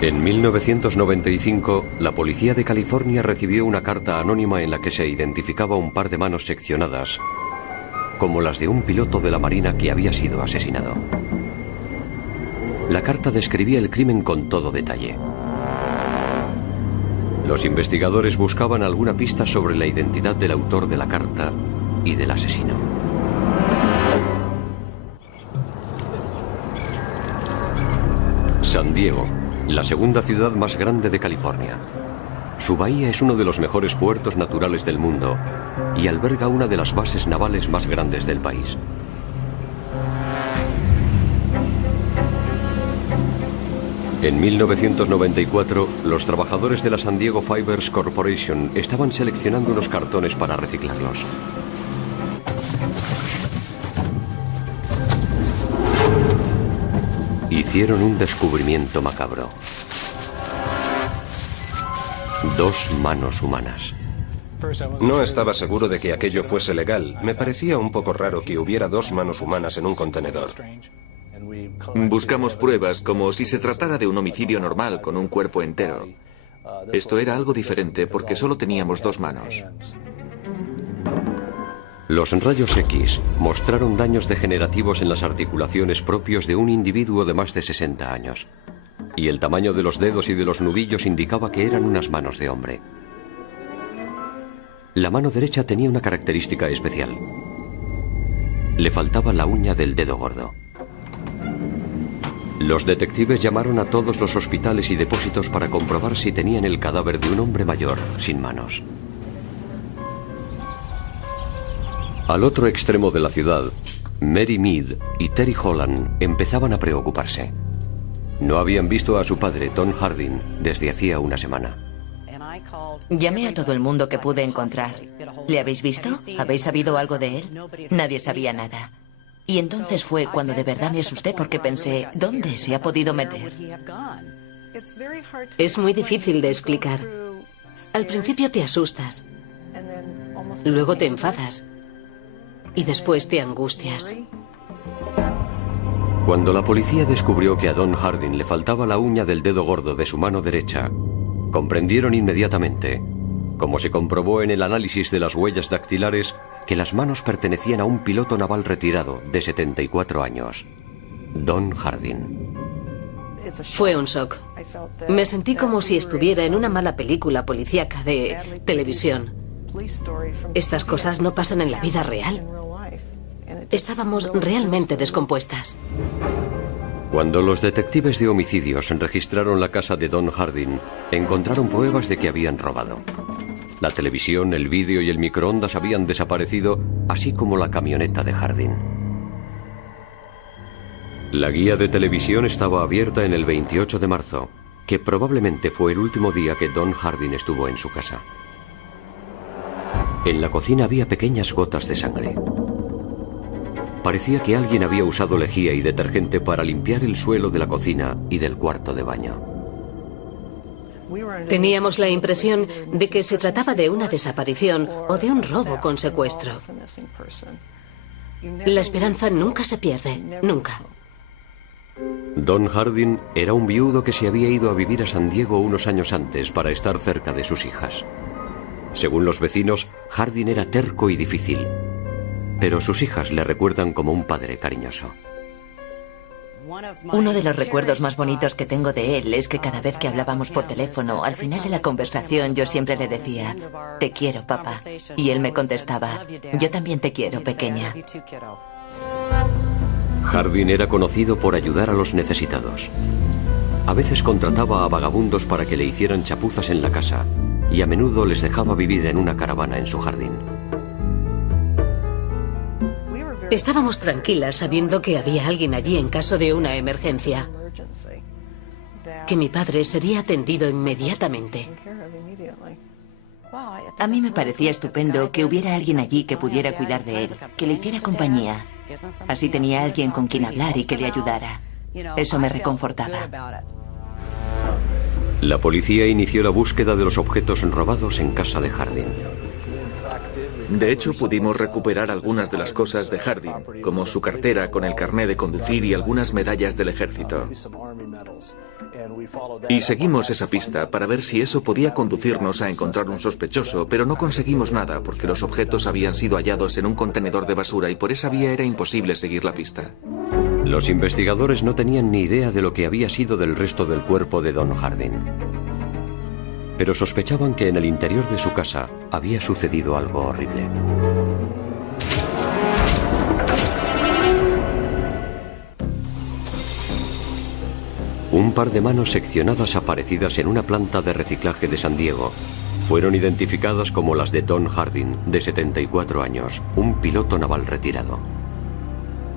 En 1995, la policía de California recibió una carta anónima en la que se identificaba un par de manos seccionadas, como las de un piloto de la Marina que había sido asesinado. La carta describía el crimen con todo detalle. Los investigadores buscaban alguna pista sobre la identidad del autor de la carta y del asesino. San Diego, la segunda ciudad más grande de California. Su bahía es uno de los mejores puertos naturales del mundo y alberga una de las bases navales más grandes del país. En 1994, los trabajadores de la San Diego Fibers Corporation estaban seleccionando unos cartones para reciclarlos. Hicieron un descubrimiento macabro. 2 manos humanas. No estaba seguro de que aquello fuese legal. Me parecía un poco raro que hubiera 2 manos humanas en un contenedor. Buscamos pruebas como si se tratara de un homicidio normal con un cuerpo entero. Esto era algo diferente porque solo teníamos 2 manos. Los rayos X mostraron daños degenerativos en las articulaciones propios de un individuo de más de 60 años. Y el tamaño de los dedos y de los nudillos indicaba que eran unas manos de hombre. La mano derecha tenía una característica especial. Le faltaba la uña del dedo gordo. Los detectives llamaron a todos los hospitales y depósitos para comprobar si tenían el cadáver de un hombre mayor sin manos. Al otro extremo de la ciudad, Mary Mead y Terry Holland empezaban a preocuparse. No habían visto a su padre, Don Harding, desde hacía una semana. Llamé a todo el mundo que pude encontrar. ¿Le habéis visto? ¿Habéis sabido algo de él? Nadie sabía nada. Y entonces fue cuando de verdad me asusté porque pensé, ¿dónde se ha podido meter? Es muy difícil de explicar. Al principio te asustas, luego te enfadas y después te angustias. Cuando la policía descubrió que a Don Harding le faltaba la uña del dedo gordo de su mano derecha, comprendieron inmediatamente, como se comprobó en el análisis de las huellas dactilares, que las manos pertenecían a un piloto naval retirado de 74 años, Don Harding. Fue un shock. Me sentí como si estuviera en una mala película policíaca de televisión. Estas cosas no pasan en la vida real. Estábamos realmente descompuestas. Cuando los detectives de homicidios registraron la casa de Don Harding, encontraron pruebas de que habían robado. La televisión, el vídeo y el microondas habían desaparecido, así como la camioneta de Harding. La guía de televisión estaba abierta en el 28 de marzo, que probablemente fue el último día que Don Harding estuvo en su casa. En la cocina había pequeñas gotas de sangre. Parecía que alguien había usado lejía y detergente para limpiar el suelo de la cocina y del cuarto de baño. Teníamos la impresión de que se trataba de una desaparición o de un robo con secuestro. La esperanza nunca se pierde, nunca. Don Harding era un viudo que se había ido a vivir a San Diego unos años antes para estar cerca de sus hijas. Según los vecinos, Harding era terco y difícil, pero sus hijas le recuerdan como un padre cariñoso. Uno de los recuerdos más bonitos que tengo de él es que cada vez que hablábamos por teléfono, al final de la conversación yo siempre le decía, te quiero, papá. Y él me contestaba, yo también te quiero, pequeña. Harding era conocido por ayudar a los necesitados. A veces contrataba a vagabundos para que le hicieran chapuzas en la casa y a menudo les dejaba vivir en una caravana en su jardín. Estábamos tranquilas sabiendo que había alguien allí en caso de una emergencia. Que mi padre sería atendido inmediatamente. A mí me parecía estupendo que hubiera alguien allí que pudiera cuidar de él, que le hiciera compañía. Así tenía alguien con quien hablar y que le ayudara. Eso me reconfortaba. La policía inició la búsqueda de los objetos robados en casa de Harding. De hecho, pudimos recuperar algunas de las cosas de Hardin, como su cartera con el carné de conducir y algunas medallas del ejército. Y seguimos esa pista para ver si eso podía conducirnos a encontrar un sospechoso, pero no conseguimos nada porque los objetos habían sido hallados en un contenedor de basura y por esa vía era imposible seguir la pista. Los investigadores no tenían ni idea de lo que había sido del resto del cuerpo de Don Hardin. Pero sospechaban que en el interior de su casa había sucedido algo horrible. Un par de manos seccionadas aparecidas en una planta de reciclaje de San Diego fueron identificadas como las de Don Hardin, de 74 años, un piloto naval retirado.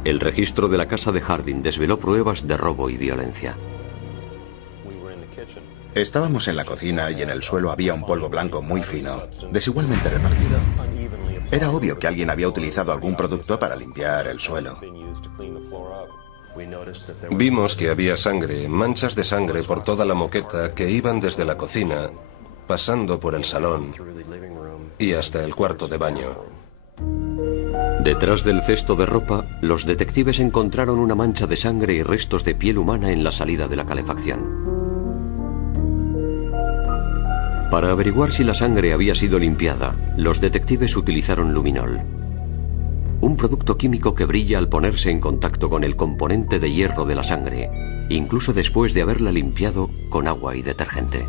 El registro de la casa de Hardin desveló pruebas de robo y violencia. Estábamos en la cocina y en el suelo había un polvo blanco muy fino, desigualmente repartido. Era obvio que alguien había utilizado algún producto para limpiar el suelo. Vimos que había sangre, manchas de sangre por toda la moqueta que iban desde la cocina, pasando por el salón y hasta el cuarto de baño. Detrás del cesto de ropa, los detectives encontraron una mancha de sangre y restos de piel humana en la salida de la calefacción. Para averiguar si la sangre había sido limpiada, los detectives utilizaron luminol, un producto químico que brilla al ponerse en contacto con el componente de hierro de la sangre, incluso después de haberla limpiado con agua y detergente.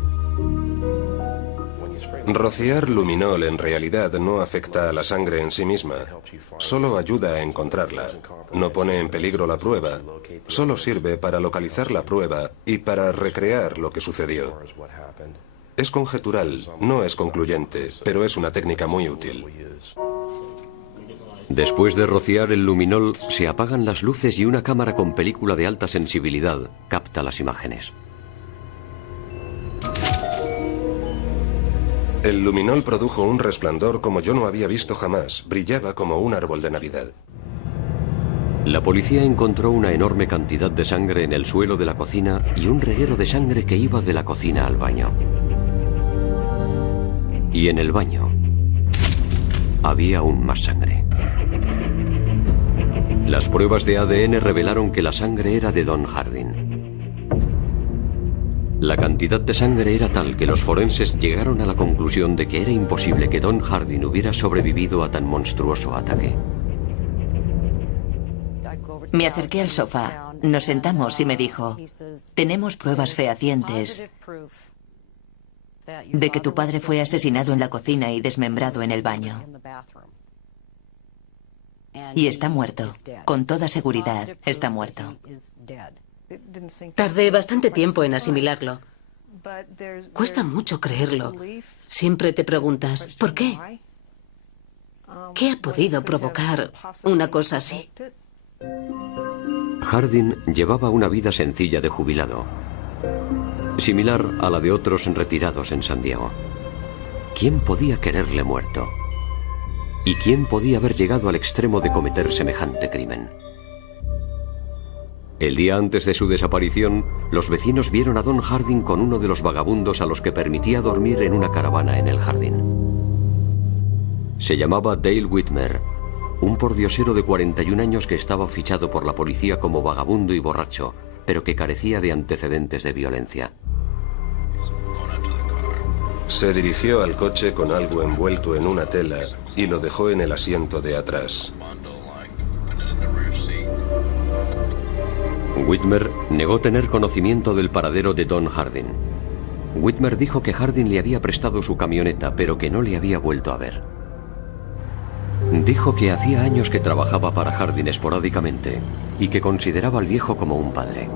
Rociar luminol en realidad no afecta a la sangre en sí misma, solo ayuda a encontrarla. No pone en peligro la prueba, solo sirve para localizar la prueba y para recrear lo que sucedió. Es conjetural, no es concluyente, pero es una técnica muy útil. Después de rociar el luminol, se apagan las luces y una cámara con película de alta sensibilidad capta las imágenes. El luminol produjo un resplandor como yo no había visto jamás. Brillaba como un árbol de Navidad. La policía encontró una enorme cantidad de sangre en el suelo de la cocina y un reguero de sangre que iba de la cocina al baño. Y en el baño había aún más sangre. Las pruebas de ADN revelaron que la sangre era de Don Hardin. La cantidad de sangre era tal que los forenses llegaron a la conclusión de que era imposible que Don Hardin hubiera sobrevivido a tan monstruoso ataque. Me acerqué al sofá, nos sentamos y me dijo, tenemos pruebas fehacientes de que tu padre fue asesinado en la cocina y desmembrado en el baño. Y está muerto. Con toda seguridad, está muerto. Tardé bastante tiempo en asimilarlo. Cuesta mucho creerlo. Siempre te preguntas, ¿por qué? ¿Qué ha podido provocar una cosa así? Hardin llevaba una vida sencilla de jubilado, similar a la de otros retirados en San Diego. ¿Quién podía quererle muerto? ¿Y quién podía haber llegado al extremo de cometer semejante crimen? El día antes de su desaparición, los vecinos vieron a Don Hardin con uno de los vagabundos a los que permitía dormir en una caravana en el jardín. Se llamaba Dale Whitmer, un pordiosero de 41 años que estaba fichado por la policía como vagabundo y borracho, pero que carecía de antecedentes de violencia. Se dirigió al coche con algo envuelto en una tela y lo dejó en el asiento de atrás. Whitmer negó tener conocimiento del paradero de Don Hardin. Whitmer dijo que Hardin le había prestado su camioneta, pero que no le había vuelto a ver. Dijo que hacía años que trabajaba para Hardin esporádicamente y que consideraba al viejo como un padre,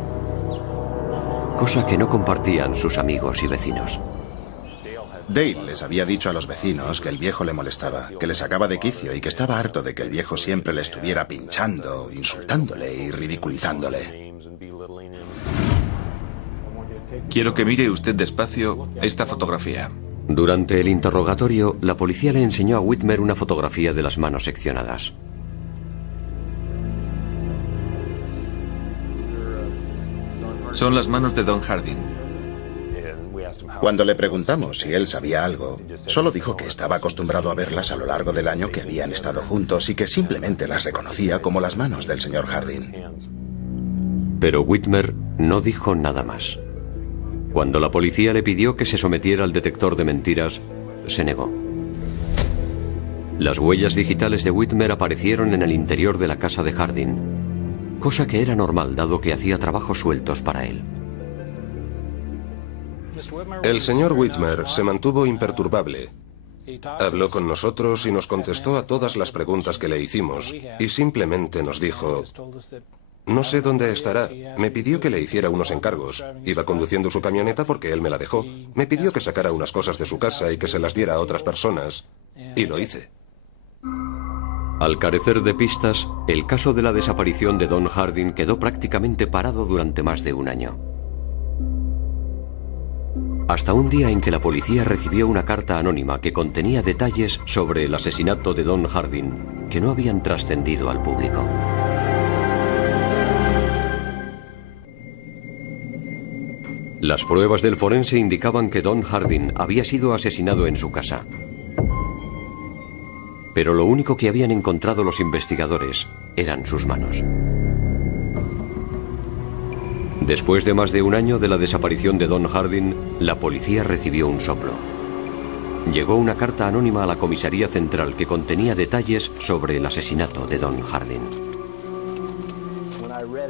cosa que no compartían sus amigos y vecinos. Dale les había dicho a los vecinos que el viejo le molestaba, que le sacaba de quicio y que estaba harto de que el viejo siempre le estuviera pinchando, insultándole y ridiculizándole. Quiero que mire usted despacio esta fotografía. Durante el interrogatorio, la policía le enseñó a Whitmer una fotografía de las manos seccionadas. Son las manos de Don Hardin. Cuando le preguntamos si él sabía algo, solo dijo que estaba acostumbrado a verlas a lo largo del año que habían estado juntos y que simplemente las reconocía como las manos del señor Harding. Pero Whitmer no dijo nada más. Cuando la policía le pidió que se sometiera al detector de mentiras, se negó. Las huellas digitales de Whitmer aparecieron en el interior de la casa de Harding, cosa que era normal dado que hacía trabajos sueltos para él. El señor Whitmer se mantuvo imperturbable. Habló con nosotros y nos contestó a todas las preguntas que le hicimos y simplemente nos dijo: no sé dónde estará. Me pidió que le hiciera unos encargos. Iba conduciendo su camioneta porque él me la dejó. Me pidió que sacara unas cosas de su casa y que se las diera a otras personas. Y lo hice. Al carecer de pistas, el caso de la desaparición de Don Harding quedó prácticamente parado durante más de un año. Hasta un día en que la policía recibió una carta anónima que contenía detalles sobre el asesinato de Don Harding que no habían trascendido al público. Las pruebas del forense indicaban que Don Harding había sido asesinado en su casa. Pero lo único que habían encontrado los investigadores eran sus manos. Después de más de un año de la desaparición de Don Harding, la policía recibió un soplo. Llegó una carta anónima a la comisaría central que contenía detalles sobre el asesinato de Don Harding.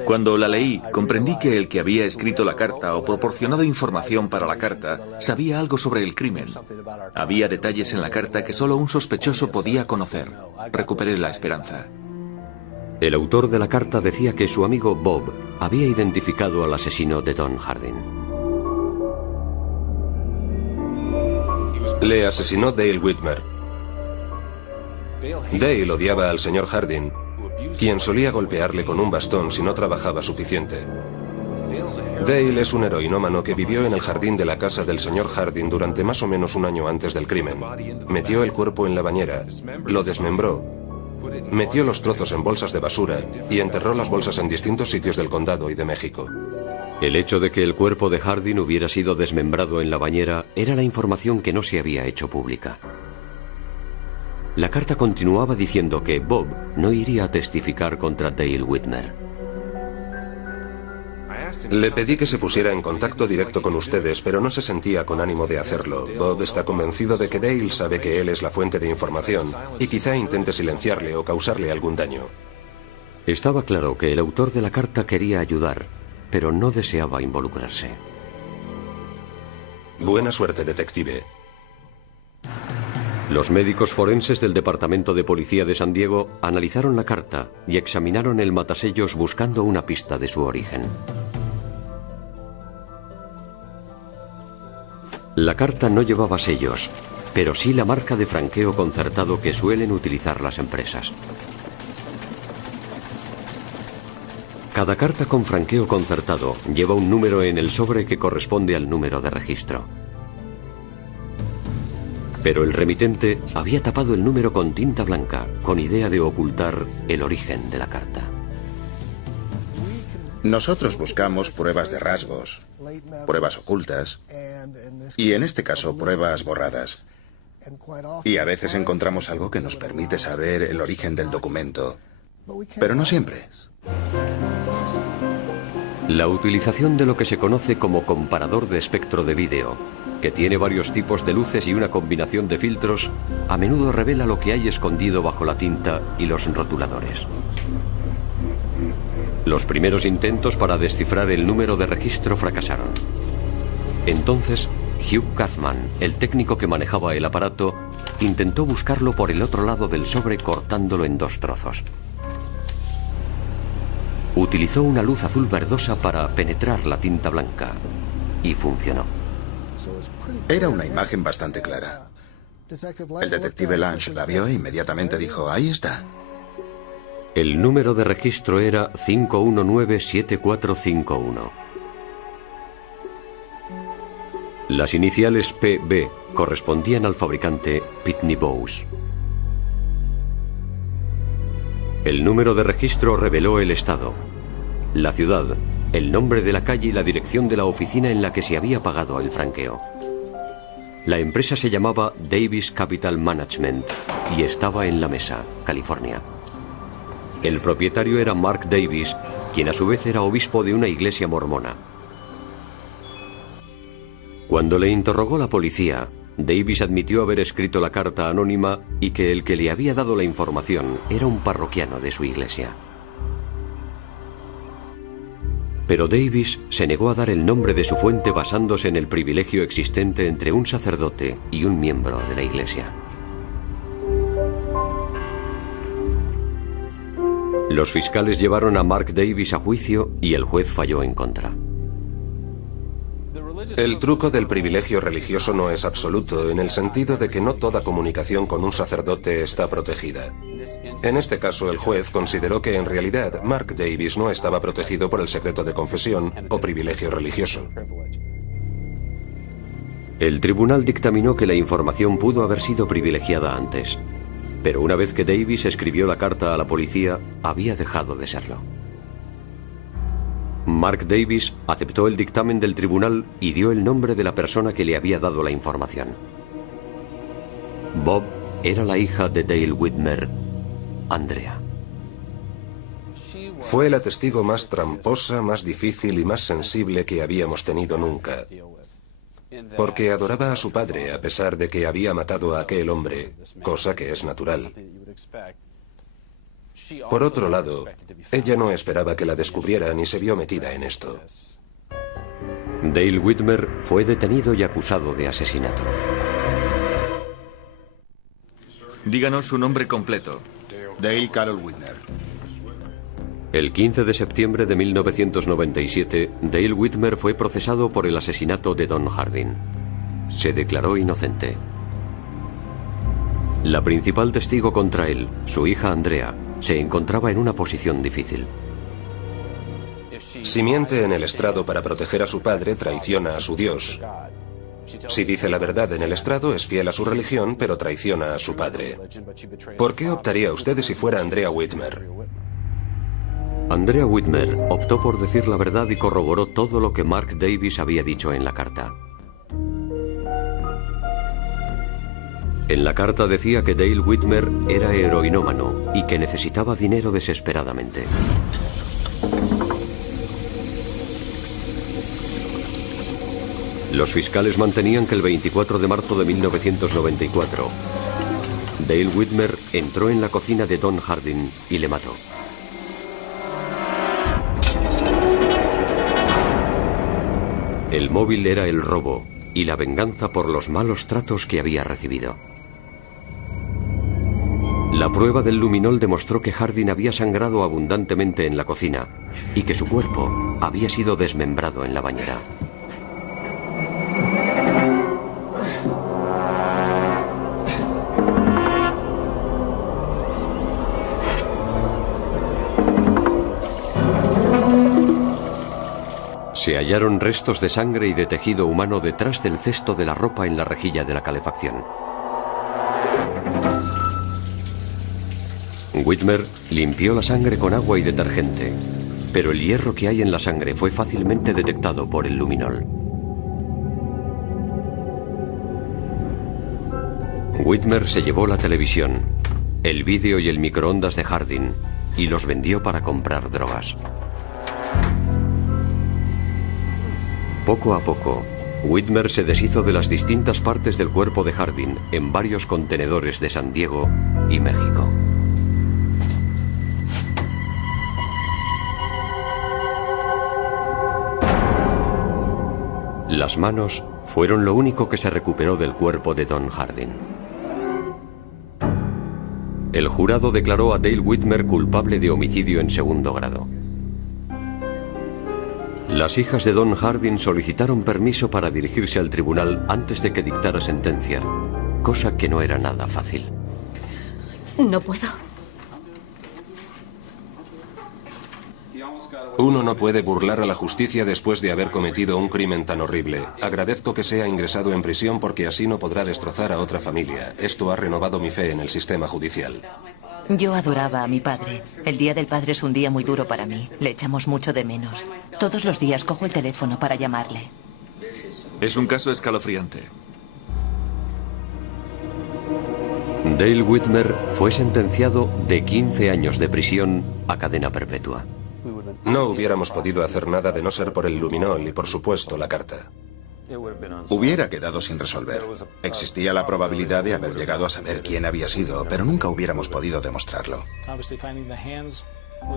Cuando la leí, comprendí que el que había escrito la carta o proporcionado información para la carta sabía algo sobre el crimen. Había detalles en la carta que solo un sospechoso podía conocer. Recuperé la esperanza. El autor de la carta decía que su amigo Bob había identificado al asesino de Don Harding. Le asesinó Dale Whitmer. Dale odiaba al señor Harding, quien solía golpearle con un bastón si no trabajaba suficiente. Dale es un heroinómano que vivió en el jardín de la casa del señor Harding durante más o menos un año antes del crimen. Metió el cuerpo en la bañera, lo desmembró, metió los trozos en bolsas de basura y enterró las bolsas en distintos sitios del condado y de México. El hecho de que el cuerpo de Harding hubiera sido desmembrado en la bañera era la información que no se había hecho pública. La carta continuaba diciendo que Bob no iría a testificar contra Dale Whitmer. Le pedí que se pusiera en contacto directo con ustedes, pero no se sentía con ánimo de hacerlo. Bob está convencido de que Dale sabe que él es la fuente de información y quizá intente silenciarle o causarle algún daño. Estaba claro que el autor de la carta quería ayudar, pero no deseaba involucrarse. Buena suerte, detective. Los médicos forenses del Departamento de Policía de San Diego analizaron la carta y examinaron el matasellos buscando una pista de su origen. La carta no llevaba sellos, pero sí la marca de franqueo concertado que suelen utilizar las empresas. Cada carta con franqueo concertado lleva un número en el sobre que corresponde al número de registro. Pero el remitente había tapado el número con tinta blanca, con idea de ocultar el origen de la carta. Nosotros buscamos pruebas de rasgos, pruebas ocultas y, en este caso, pruebas borradas. Y a veces encontramos algo que nos permite saber el origen del documento, pero no siempre. La utilización de lo que se conoce como comparador de espectro de vídeo, que tiene varios tipos de luces y una combinación de filtros, a menudo revela lo que hay escondido bajo la tinta y los rotuladores. Los primeros intentos para descifrar el número de registro fracasaron. Entonces, Hugh Kaufman, el técnico que manejaba el aparato, intentó buscarlo por el otro lado del sobre cortándolo en dos trozos. Utilizó una luz azul verdosa para penetrar la tinta blanca y funcionó. Era una imagen bastante clara. El detective Lange la vio e inmediatamente dijo: ahí está. El número de registro era 5197451. Las iniciales PB correspondían al fabricante Pitney Bowes. El número de registro reveló el estado, la ciudad el nombre de la calle y la dirección de la oficina en la que se había pagado el franqueo. La empresa se llamaba Davis Capital Management y estaba en La Mesa, California. El propietario era Mark Davis, quien a su vez era obispo de una iglesia mormona. Cuando le interrogó la policía, Davis admitió haber escrito la carta anónima y que el que le había dado la información era un parroquiano de su iglesia. Pero Davis se negó a dar el nombre de su fuente basándose en el privilegio existente entre un sacerdote y un miembro de la iglesia. Los fiscales llevaron a Mark Davis a juicio y el juez falló en contra. El truco del privilegio religioso no es absoluto, en el sentido de que no toda comunicación con un sacerdote está protegida. En este caso, el juez consideró que en realidad Mark Davis no estaba protegido por el secreto de confesión o privilegio religioso. El tribunal dictaminó que la información pudo haber sido privilegiada antes, pero una vez que Davis escribió la carta a la policía, había dejado de serlo. Mark Davis aceptó el dictamen del tribunal y dio el nombre de la persona que le había dado la información. Bob era la hija de Dale Whitmer, Andrea. Fue la testigo más tramposa, más difícil y más sensible que habíamos tenido nunca. Porque adoraba a su padre a pesar de que había matado a aquel hombre, cosa que es natural. Por otro lado, ella no esperaba que la descubrieran y se vio metida en esto. Dale Whitmer fue detenido y acusado de asesinato. Díganos su nombre completo. Dale Carroll Whitmer. El 15 de septiembre de 1997, Dale Whitmer fue procesado por el asesinato de Don Hardin. Se declaró inocente. La principal testigo contra él, su hija Andrea, se encontraba en una posición difícil. Si miente en el estrado para proteger a su padre, traiciona a su Dios. Si dice la verdad en el estrado, es fiel a su religión, pero traiciona a su padre. ¿Por qué optaría usted si fuera Andrea Whitmer? Andrea Whitmer optó por decir la verdad y corroboró todo lo que Mark Davis había dicho en la carta. En la carta decía que Dale Whitmer era heroinómano y que necesitaba dinero desesperadamente. Los fiscales mantenían que el 24 de marzo de 1994, Dale Whitmer entró en la cocina de Don Hardin y le mató. El móvil era el robo y la venganza por los malos tratos que había recibido. La prueba del luminol demostró que Hardin había sangrado abundantemente en la cocina y que su cuerpo había sido desmembrado en la bañera. Se hallaron restos de sangre y de tejido humano detrás del cesto de la ropa en la rejilla de la calefacción. Whitmer limpió la sangre con agua y detergente, pero el hierro que hay en la sangre fue fácilmente detectado por el luminol. Whitmer se llevó la televisión, el vídeo y el microondas de Hardin y los vendió para comprar drogas. Poco a poco, Whitmer se deshizo de las distintas partes del cuerpo de Hardin en varios contenedores de San Diego y México. Las manos fueron lo único que se recuperó del cuerpo de Don Hardin. El jurado declaró a Dale Whitmer culpable de homicidio en segundo grado. Las hijas de Don Hardin solicitaron permiso para dirigirse al tribunal antes de que dictara sentencia, cosa que no era nada fácil. No puedo. Uno no puede burlar a la justicia después de haber cometido un crimen tan horrible. Agradezco que sea ingresado en prisión porque así no podrá destrozar a otra familia. Esto ha renovado mi fe en el sistema judicial. Yo adoraba a mi padre. El Día del Padre es un día muy duro para mí. Le echamos mucho de menos. Todos los días cojo el teléfono para llamarle. Es un caso escalofriante. Dale Whitmer fue sentenciado de 15 años de prisión a cadena perpetua. No hubiéramos podido hacer nada de no ser por el luminol y, por supuesto, la carta. Hubiera quedado sin resolver. Existía la probabilidad de haber llegado a saber quién había sido, pero nunca hubiéramos podido demostrarlo.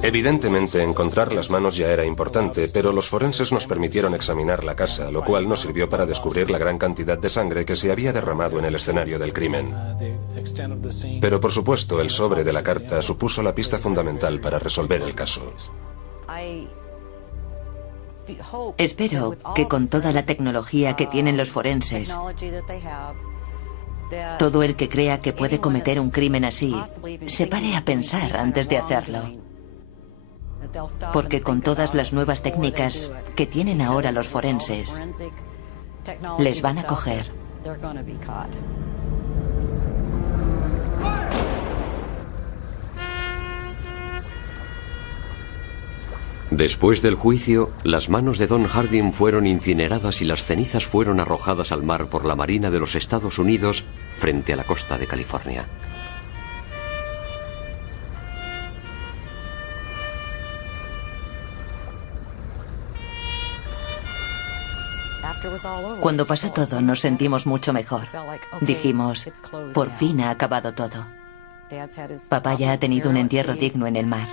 Evidentemente, encontrar las manos ya era importante, pero los forenses nos permitieron examinar la casa, lo cual nos sirvió para descubrir la gran cantidad de sangre que se había derramado en el escenario del crimen. Pero, por supuesto, el sobre de la carta supuso la pista fundamental para resolver el caso. Espero que con toda la tecnología que tienen los forenses, todo el que crea que puede cometer un crimen así, se pare a pensar antes de hacerlo. Porque con todas las nuevas técnicas que tienen ahora los forenses, les van a coger. Después del juicio, las manos de Don Harding fueron incineradas y las cenizas fueron arrojadas al mar por la Marina de los Estados Unidos frente a la costa de California. Cuando pasó todo, nos sentimos mucho mejor. Dijimos, por fin ha acabado todo. Papá ya ha tenido un entierro digno en el mar.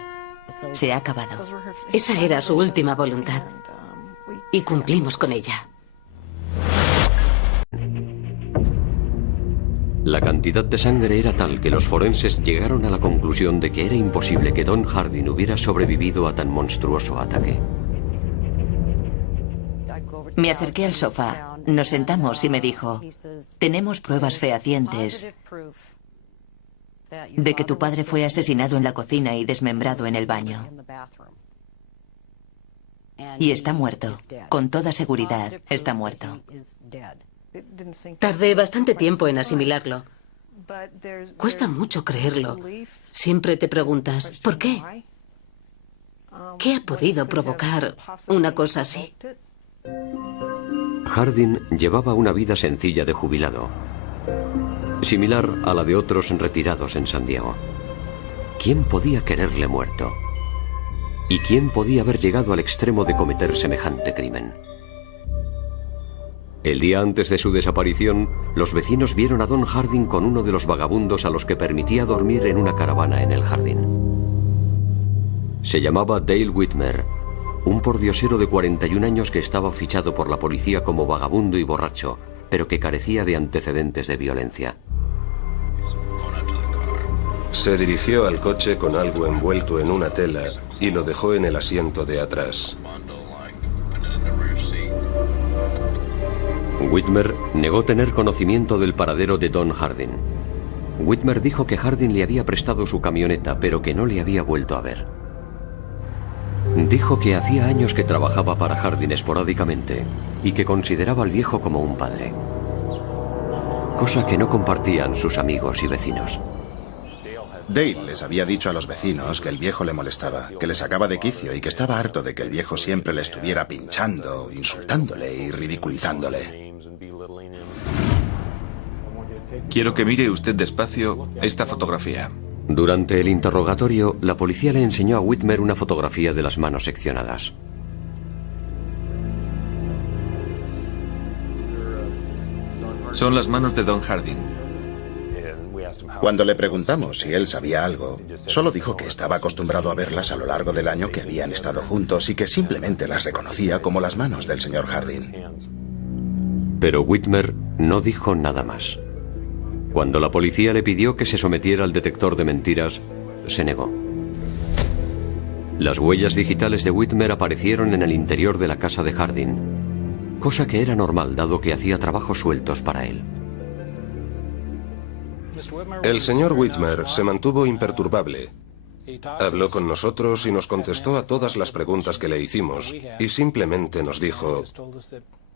Se ha acabado. Esa era su última voluntad. Y cumplimos con ella. La cantidad de sangre era tal que los forenses llegaron a la conclusión de que era imposible que Don Harding hubiera sobrevivido a tan monstruoso ataque. Me acerqué al sofá, nos sentamos y me dijo, tenemos pruebas fehacientes de que tu padre fue asesinado en la cocina y desmembrado en el baño. Y está muerto. Con toda seguridad, está muerto. Tardé bastante tiempo en asimilarlo. Cuesta mucho creerlo. Siempre te preguntas, ¿por qué? ¿Qué ha podido provocar una cosa así? Harding llevaba una vida sencilla de jubilado, similar a la de otros retirados en San Diego. ¿Quién podía quererle muerto? ¿Y quién podía haber llegado al extremo de cometer semejante crimen? El día antes de su desaparición, los vecinos vieron a Don Harding con uno de los vagabundos a los que permitía dormir en una caravana en el jardín. Se llamaba Dale Whitmer, un pordiosero de 41 años que estaba fichado por la policía como vagabundo y borracho, pero que carecía de antecedentes de violencia. Se dirigió al coche con algo envuelto en una tela y lo dejó en el asiento de atrás. Whitmer negó tener conocimiento del paradero de Don Harding. Whitmer dijo que Harding le había prestado su camioneta, pero que no le había vuelto a ver. Dijo que hacía años que trabajaba para Harding esporádicamente y que consideraba al viejo como un padre, cosa que no compartían sus amigos y vecinos. Dale les había dicho a los vecinos que el viejo le molestaba, que le sacaba de quicio y que estaba harto de que el viejo siempre le estuviera pinchando, insultándole y ridiculizándole. Quiero que mire usted despacio esta fotografía. Durante el interrogatorio, la policía le enseñó a Whitmer una fotografía de las manos seccionadas. Son las manos de Don Harding. Cuando le preguntamos si él sabía algo, solo dijo que estaba acostumbrado a verlas a lo largo del año que habían estado juntos y que simplemente las reconocía como las manos del señor Harding. Pero Whitmer no dijo nada más. Cuando la policía le pidió que se sometiera al detector de mentiras, se negó. Las huellas digitales de Whitmer aparecieron en el interior de la casa de Harding, cosa que era normal dado que hacía trabajos sueltos para él. El señor Whitmer se mantuvo imperturbable. Habló con nosotros y nos contestó a todas las preguntas que le hicimos y simplemente nos dijo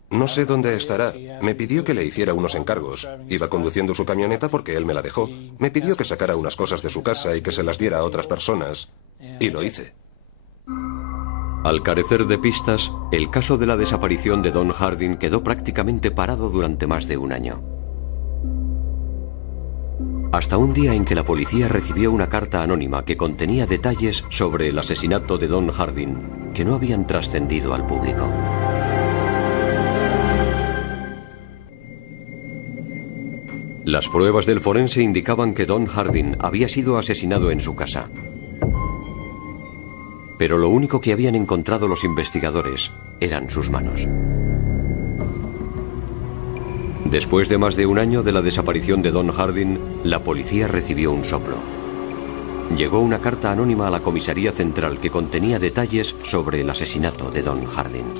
No sé dónde estará. Me pidió que le hiciera unos encargos. Iba conduciendo su camioneta porque él me la dejó. Me pidió que sacara unas cosas de su casa y que se las diera a otras personas. Y lo hice. Al carecer de pistas, el caso de la desaparición de Don Harding quedó prácticamente parado durante más de un año. Hasta un día en que la policía recibió una carta anónima que contenía detalles sobre el asesinato de Don Harding que no habían trascendido al público. Las pruebas del forense indicaban que Don Harding había sido asesinado en su casa. Pero lo único que habían encontrado los investigadores eran sus manos. Después de más de un año de la desaparición de Don Harding, la policía recibió un soplo. Llegó una carta anónima a la comisaría central que contenía detalles sobre el asesinato de Don Harding.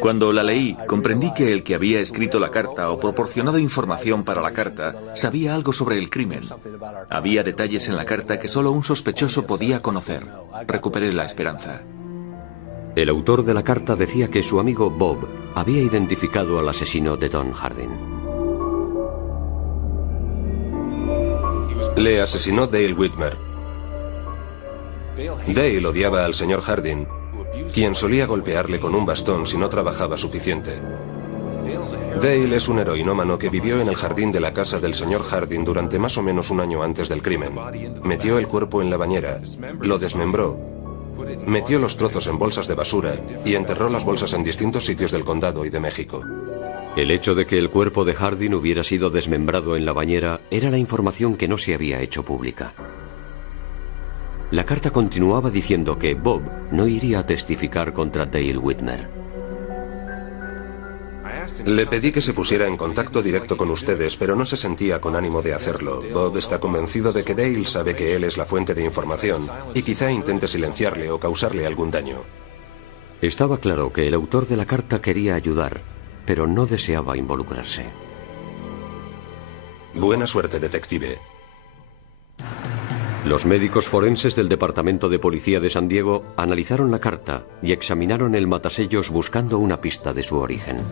Cuando la leí, comprendí que el que había escrito la carta o proporcionado información para la carta sabía algo sobre el crimen. Había detalles en la carta que solo un sospechoso podía conocer. Recuperé la esperanza. El autor de la carta decía que su amigo Bob había identificado al asesino de Don Harding. Le asesinó Dale Whitmer. Dale odiaba al señor Harding, quien solía golpearle con un bastón si no trabajaba suficiente. Dale es un heroinómano que vivió en el jardín de la casa del señor Harding durante más o menos un año antes del crimen. Metió el cuerpo en la bañera, lo desmembró, metió los trozos en bolsas de basura y enterró las bolsas en distintos sitios del condado y de México. El hecho de que el cuerpo de Harding hubiera sido desmembrado en la bañera era la información que no se había hecho pública. La carta continuaba diciendo que Bob no iría a testificar contra Dale Whitmer. Le pedí que se pusiera en contacto directo con ustedes, pero no se sentía con ánimo de hacerlo. Bob está convencido de que Dale sabe que él es la fuente de información y quizá intente silenciarle o causarle algún daño. Estaba claro que el autor de la carta quería ayudar, pero no deseaba involucrarse. Buena suerte, detective. Los médicos forenses del Departamento de Policía de San Diego analizaron la carta y examinaron el matasellos buscando una pista de su origen.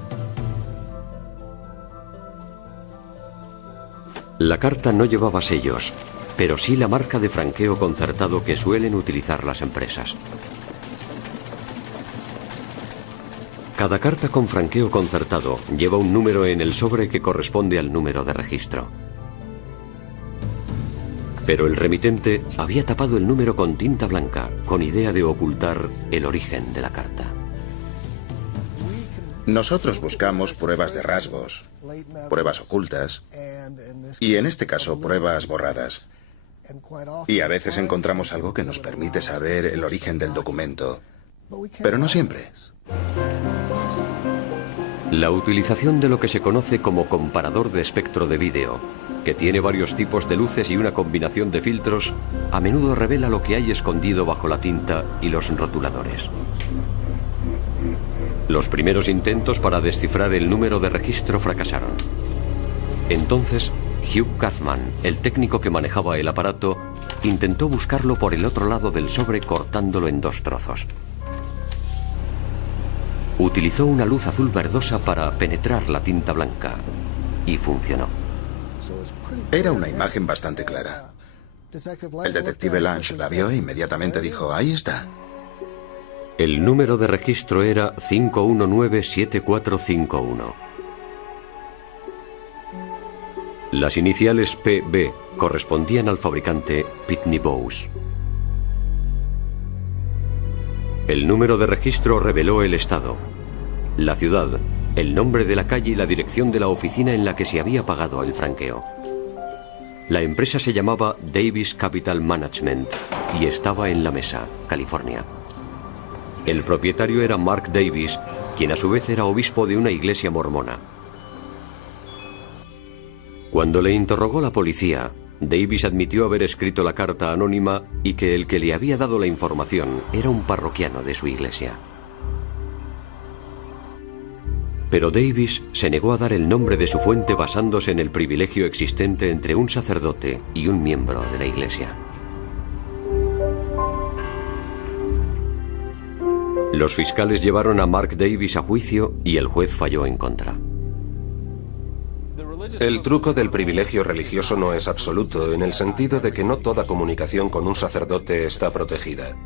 La carta no llevaba sellos, pero sí la marca de franqueo concertado que suelen utilizar las empresas. Cada carta con franqueo concertado lleva un número en el sobre que corresponde al número de registro. Pero el remitente había tapado el número con tinta blanca, con idea de ocultar el origen de la carta. Nosotros buscamos pruebas de rasgos, pruebas ocultas, y en este caso pruebas borradas. Y a veces encontramos algo que nos permite saber el origen del documento, pero no siempre. La utilización de lo que se conoce como comparador de espectro de vídeo, que tiene varios tipos de luces y una combinación de filtros, a menudo revela lo que hay escondido bajo la tinta y los rotuladores. Los primeros intentos para descifrar el número de registro fracasaron. Entonces, Hugh Kaufman, el técnico que manejaba el aparato, intentó buscarlo por el otro lado del sobre cortándolo en dos trozos. Utilizó una luz azul verdosa para penetrar la tinta blanca y funcionó. Era una imagen bastante clara. El detective Lange la vio e inmediatamente dijo, ahí está. El número de registro era 5197451. Las iniciales PB correspondían al fabricante Pitney Bowes. El número de registro reveló el estado, la ciudad, el nombre de la calle y la dirección de la oficina en la que se había pagado el franqueo. La empresa se llamaba Davis Capital Management y estaba en La Mesa, California. El propietario era Mark Davis, quien a su vez era obispo de una iglesia mormona. Cuando le interrogó la policía, Davis admitió haber escrito la carta anónima y que el que le había dado la información era un parroquiano de su iglesia. Pero Davis se negó a dar el nombre de su fuente basándose en el privilegio existente entre un sacerdote y un miembro de la iglesia. Los fiscales llevaron a Mark Davis a juicio y el juez falló en contra. El truco del privilegio religioso no es absoluto, en el sentido de que no toda comunicación con un sacerdote está protegida.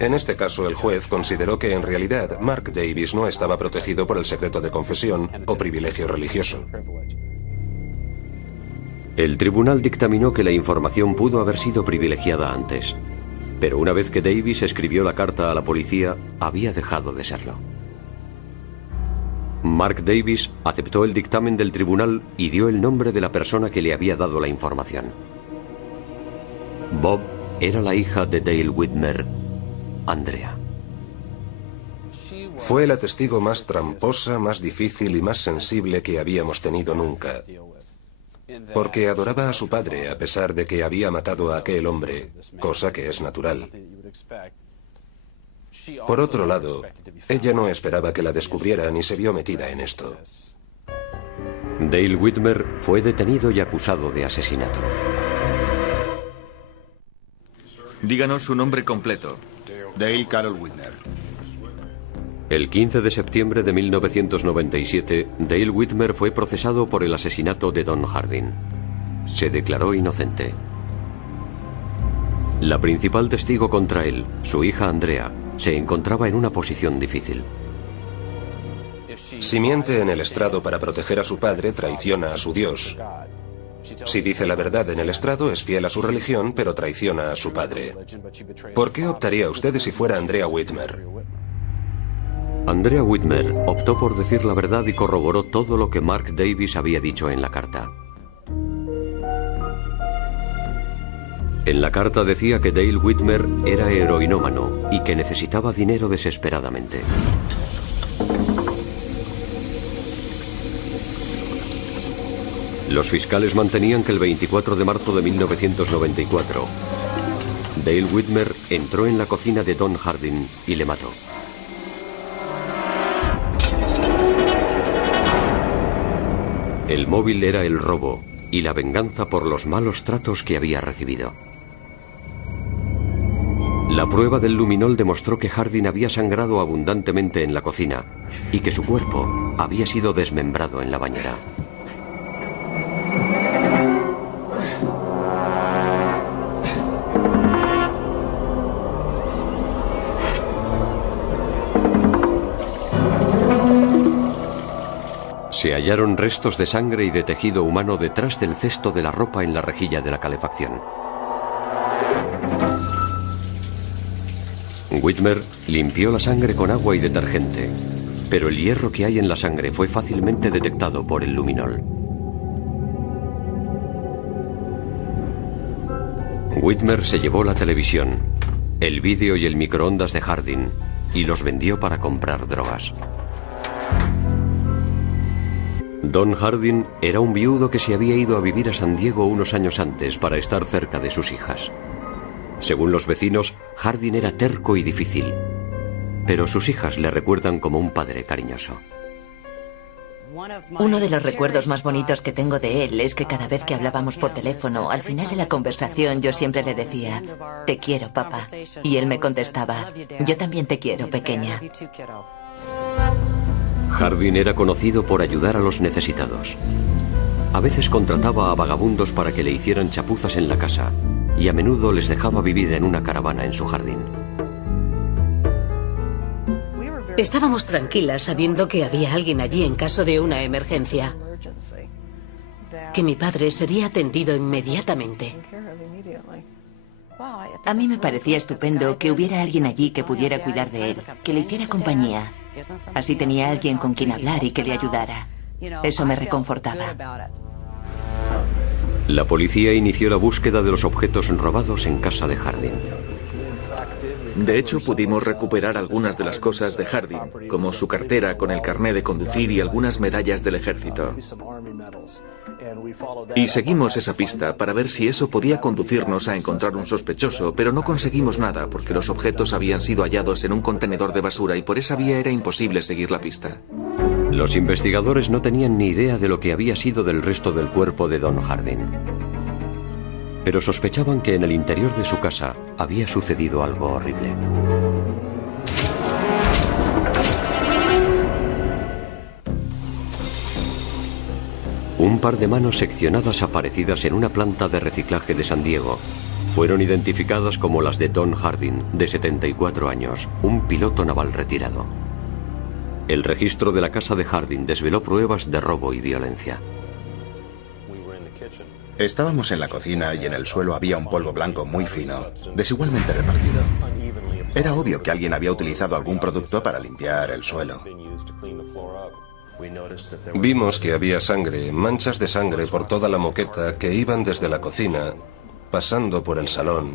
En este caso, el juez consideró que en realidad Mark Davis no estaba protegido por el secreto de confesión o privilegio religioso. El tribunal dictaminó que la información pudo haber sido privilegiada antes, pero una vez que Davis escribió la carta a la policía, había dejado de serlo. Mark Davis aceptó el dictamen del tribunal y dio el nombre de la persona que le había dado la información. Bob era la hija de Dale Whitmer, Andrea. Fue la testigo más tramposa, más difícil y más sensible que habíamos tenido nunca. Porque adoraba a su padre a pesar de que había matado a aquel hombre, cosa que es natural. Por otro lado, ella no esperaba que la descubrieran y se vio metida en esto. Dale Whitmer fue detenido y acusado de asesinato. Díganos su nombre completo. Dale Carroll Whitmer. El 15 de septiembre de 1997, Dale Whitmer fue procesado por el asesinato de Don Hardin. Se declaró inocente. La principal testigo contra él, su hija Andrea, se encontraba en una posición difícil. Si miente en el estrado para proteger a su padre, traiciona a su Dios. Si dice la verdad en el estrado, es fiel a su religión, pero traiciona a su padre. ¿Por qué optaría usted si fuera Andrea Whitmer? Andrea Whitmer optó por decir la verdad y corroboró todo lo que Mark Davis había dicho en la carta. En la carta decía que Dale Whitmer era heroinómano y que necesitaba dinero desesperadamente. Los fiscales mantenían que el 24 de marzo de 1994, Dale Whitmer entró en la cocina de Don Hardin y le mató. El móvil era el robo y la venganza por los malos tratos que había recibido. La prueba del luminol demostró que Hardin había sangrado abundantemente en la cocina y que su cuerpo había sido desmembrado en la bañera. Se hallaron restos de sangre y de tejido humano detrás del cesto de la ropa en la rejilla de la calefacción. Whitmer limpió la sangre con agua y detergente, pero el hierro que hay en la sangre fue fácilmente detectado por el luminol. Whitmer se llevó la televisión, el vídeo y el microondas de Hardin y los vendió para comprar drogas. Don Hardin era un viudo que se había ido a vivir a San Diego unos años antes para estar cerca de sus hijas. Según los vecinos, Hardin era terco y difícil, pero sus hijas le recuerdan como un padre cariñoso. Uno de los recuerdos más bonitos que tengo de él es que cada vez que hablábamos por teléfono, al final de la conversación yo siempre le decía, "Te quiero, papá", y él me contestaba, "Yo también te quiero, pequeña". Hardin era conocido por ayudar a los necesitados. A veces contrataba a vagabundos para que le hicieran chapuzas en la casa y a menudo les dejaba vivir en una caravana en su jardín. Estábamos tranquilas sabiendo que había alguien allí en caso de una emergencia, que mi padre sería atendido inmediatamente. A mí me parecía estupendo que hubiera alguien allí que pudiera cuidar de él, que le hiciera compañía. Así tenía alguien con quien hablar y que le ayudara. Eso me reconfortaba. La policía inició la búsqueda de los objetos robados en casa de Hardin. De hecho, pudimos recuperar algunas de las cosas de Hardin, como su cartera con el carné de conducir y algunas medallas del ejército. Y seguimos esa pista para ver si eso podía conducirnos a encontrar un sospechoso, pero no conseguimos nada porque los objetos habían sido hallados en un contenedor de basura y por esa vía era imposible seguir la pista. Los investigadores no tenían ni idea de lo que había sido del resto del cuerpo de Don Hardin, pero sospechaban que en el interior de su casa había sucedido algo horrible. par de manos seccionadas aparecidas en una planta de reciclaje de San Diego fueron identificadas como las de Don Hardin, de 74 años, un piloto naval retirado. El registro de la casa de Hardin desveló pruebas de robo y violencia. Estábamos en la cocina y en el suelo había un polvo blanco muy fino, desigualmente repartido. Era obvio que alguien había utilizado algún producto para limpiar el suelo. Vimos que había sangre, manchas de sangre por toda la moqueta que iban desde la cocina, pasando por el salón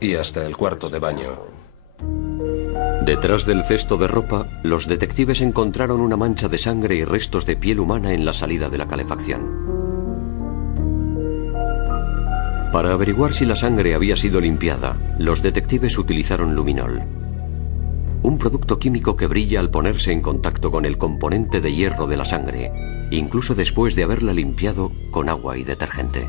y hasta el cuarto de baño. Detrás del cesto de ropa, los detectives encontraron una mancha de sangre y restos de piel humana en la salida de la calefacción. Para averiguar si la sangre había sido limpiada, los detectives utilizaron luminol, un producto químico que brilla al ponerse en contacto con el componente de hierro de la sangre, incluso después de haberla limpiado con agua y detergente.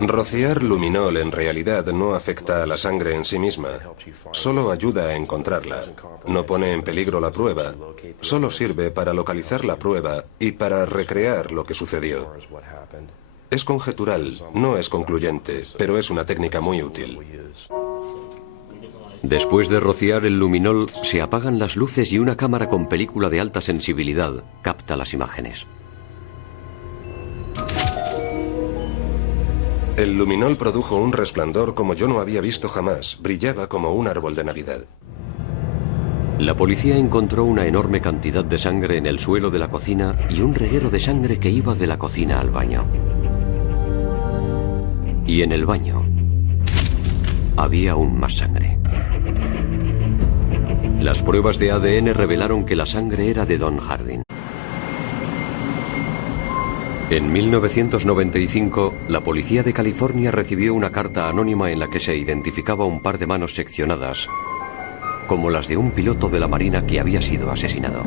Rociar luminol en realidad no afecta a la sangre en sí misma, solo ayuda a encontrarla. No pone en peligro la prueba, solo sirve para localizar la prueba y para recrear lo que sucedió. Es conjetural, no es concluyente, pero es una técnica muy útil. Después de rociar el luminol, se apagan las luces y una cámara con película de alta sensibilidad capta las imágenes. El luminol produjo un resplandor como yo no había visto jamás. Brillaba como un árbol de Navidad. La policía encontró una enorme cantidad de sangre en el suelo de la cocina y un reguero de sangre que iba de la cocina al baño. Y en el baño había aún más sangre. Las pruebas de ADN revelaron que la sangre era de Don Hardin. En 1995, la policía de California recibió una carta anónima en la que se identificaba un par de manos seccionadas, como las de un piloto de la Marina que había sido asesinado.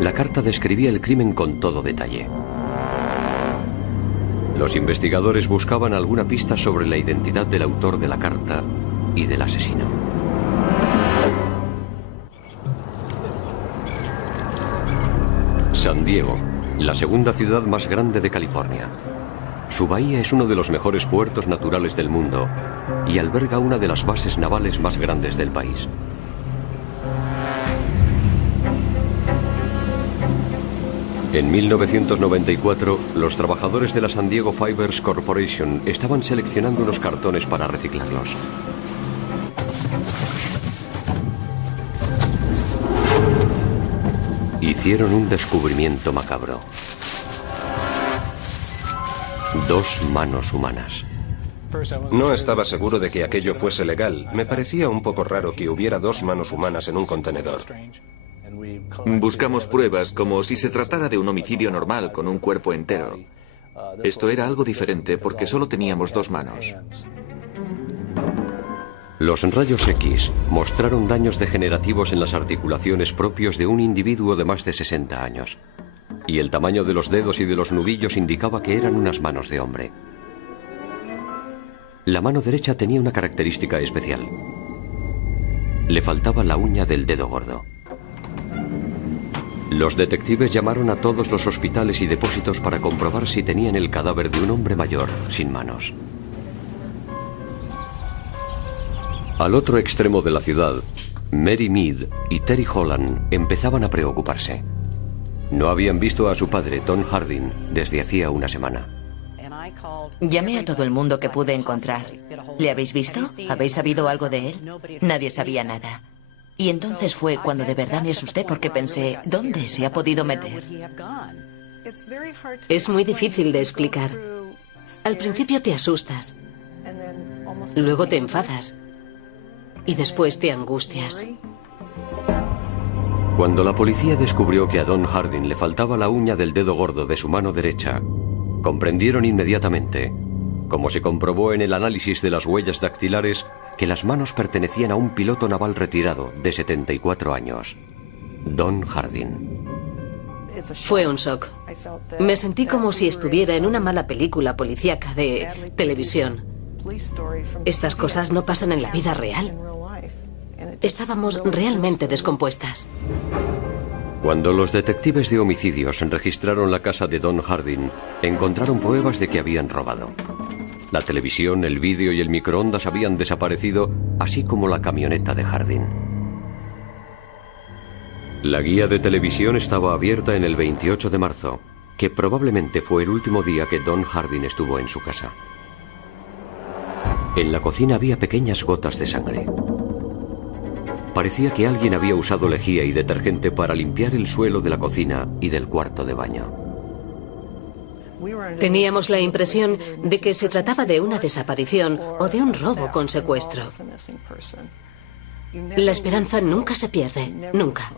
La carta describía el crimen con todo detalle. Los investigadores buscaban alguna pista sobre la identidad del autor de la carta y del asesino. San Diego, la segunda ciudad más grande de California. Su bahía es uno de los mejores puertos naturales del mundo y alberga una de las bases navales más grandes del país. En 1994, los trabajadores de la San Diego Fibers Corporation estaban seleccionando unos cartones para reciclarlos. Hicieron un descubrimiento macabro. 2 manos humanas. No estaba seguro de que aquello fuese legal. Me parecía un poco raro que hubiera 2 manos humanas en un contenedor. Buscamos pruebas como si se tratara de un homicidio normal con un cuerpo entero. Esto era algo diferente porque solo teníamos 2 manos. Los rayos X mostraron daños degenerativos en las articulaciones propios de un individuo de más de 60 años. Y el tamaño de los dedos y de los nudillos indicaba que eran unas manos de hombre. La mano derecha tenía una característica especial. Le faltaba la uña del dedo gordo. Los detectives llamaron a todos los hospitales y depósitos para comprobar si tenían el cadáver de un hombre mayor sin manos. Al otro extremo de la ciudad, Mary Mead y Terry Holland empezaban a preocuparse. No habían visto a su padre, Don Hardin, desde hacía una semana. Llamé a todo el mundo que pude encontrar. ¿Le habéis visto? ¿Habéis sabido algo de él? Nadie sabía nada. Y entonces fue cuando de verdad me asusté porque pensé, ¿dónde se ha podido meter? Es muy difícil de explicar. Al principio te asustas, luego te enfadas y después te angustias. Cuando la policía descubrió que a Don Hardin le faltaba la uña del dedo gordo de su mano derecha, comprendieron inmediatamente, como se comprobó en el análisis de las huellas dactilares, que las manos pertenecían a un piloto naval retirado de 74 años, Don Hardin. Fue un shock. Me sentí como si estuviera en una mala película policíaca de televisión. Estas cosas no pasan en la vida real. Estábamos realmente descompuestas. Cuando los detectives de homicidios registraron la casa de Don Hardin, encontraron pruebas de que habían robado. La televisión, el vídeo y el microondas habían desaparecido, así como la camioneta de Hardin. La guía de televisión estaba abierta en el 28 de marzo, que probablemente fue el último día que Don Hardin estuvo en su casa. En la cocina había pequeñas gotas de sangre. Parecía que alguien había usado lejía y detergente para limpiar el suelo de la cocina y del cuarto de baño. Teníamos la impresión de que se trataba de una desaparición o de un robo con secuestro. La esperanza nunca se pierde, nunca.